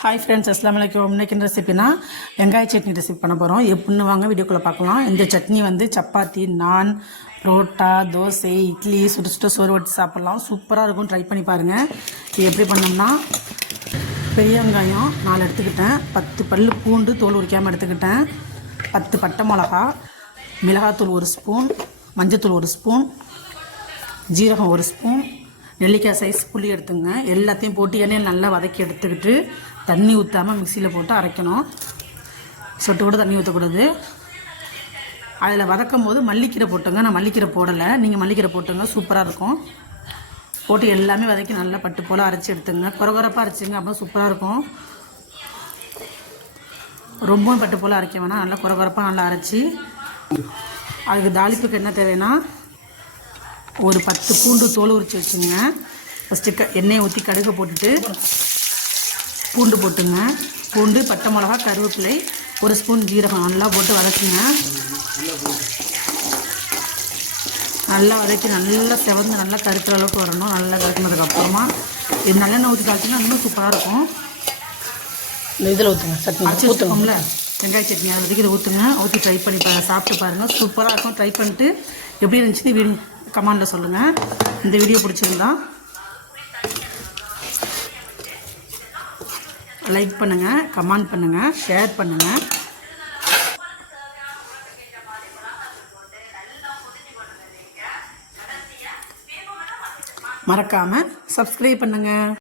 Hi friends அஸ்லாம் வலைக்கம் இன்னைக்கு ரெசிபினா வெங்காய சட்னி ரெசிபி பண்ண போகிறோம் எப்படின்னு வாங்க வீடியோக்குள்ளே பார்க்கலாம். இந்த சட்னி வந்து சப்பாத்தி நான் புரோட்டா தோசை இட்லி சுட்டு சுட்டு சோறு வச்சு சாப்பிட்லாம். சூப்பராக இருக்கும். ட்ரை பண்ணி பாருங்கள் இது எப்படி பண்ணோம்னா பெரிய வெங்காயம் நாலு எடுத்துக்கிட்டேன். பத்து பல் பூண்டு தோல் உரிக்காமல் எடுத்துக்கிட்டேன். பத்து பட்டை மிளகா மிளகாத்தூள் ஒரு ஸ்பூன் மஞ்சத்தூள் ஒரு ஸ்பூன் ஜீரகம் ஒரு ஸ்பூன் நெல்லிக்காய் சைஸ் புளி எடுத்துங்க. எல்லாத்தையும் போட்டு எண்ணெயில் நல்லா வதக்கி எடுத்துக்கிட்டு தண்ணி ஊற்றாமல் மிக்சியில் போட்டு அரைக்கணும். சொட்டு கூட தண்ணி ஊற்றக்கூடாது அதில் வதக்கும் போது மல்லிக்கீரை போட்டுங்க. நான் மல்லிக்கீரை போடலை. நீங்கள் மல்லிக்கீரை போட்டுங்க. சூப்பராக இருக்கும். போட்டு எல்லாமே வதக்கி நல்லா பட்டு போல் அரைச்சி எடுத்துங்க. குறகுறப்பாக அரைச்சிங்க. அப்போ சூப்பராக இருக்கும். ரொம்பவும் பட்டு போல் அரைக்க வேணாம். நல்லா குறகுறப்பாக நல்லா அரைச்சி. அதுக்கு தாளிப்புக்கு என்ன தேவைன்னா ஒரு பத்து பூண்டு தோல் உரிச்சு வச்சுங்க. ஃபஸ்ட்டு க எண்ணெயை ஊற்றி கடுகை போட்டுட்டு பூண்டு போட்டுங்க. பூண்டு பட்டை மிளகா கருவேப்பிலை ஒரு ஸ்பூன் ஜீரகம் நல்லா போட்டு வதக்குங்க. நல்லா வதக்கி நல்லா செவந்து நல்லா கருக்கிற அளவுக்கு வரணும். நல்லா கருக்கினதுக்கப்புறமா இது நல்லெண்ணெய் ஊற்றி காய்ச்சிங்கன்னா இன்னும் சூப்பராக இருக்கும். இந்த இதில் ஊற்றுங்க சட்னி வெங்காய சட்னி வரைக்கும் இதை ஊற்றுங்க ஊற்றி ட்ரை பண்ணி பா சாப்பிட்டு பாருங்கள் சூப்பராக இருக்கும். ட்ரை பண்ணிட்டு எப்படி இருந்துச்சுன்னு வீடியோ கமெண்டில் சொல்லுங்கள் இந்த வீடியோ பிடிச்சிருந்தா லைக் பண்ணுங்கள் கமெண்ட் பண்ணுங்கள் ஷேர் பண்ணுங்கள் மறக்காமல் சப்ஸ்கிரைப் பண்ணுங்கள்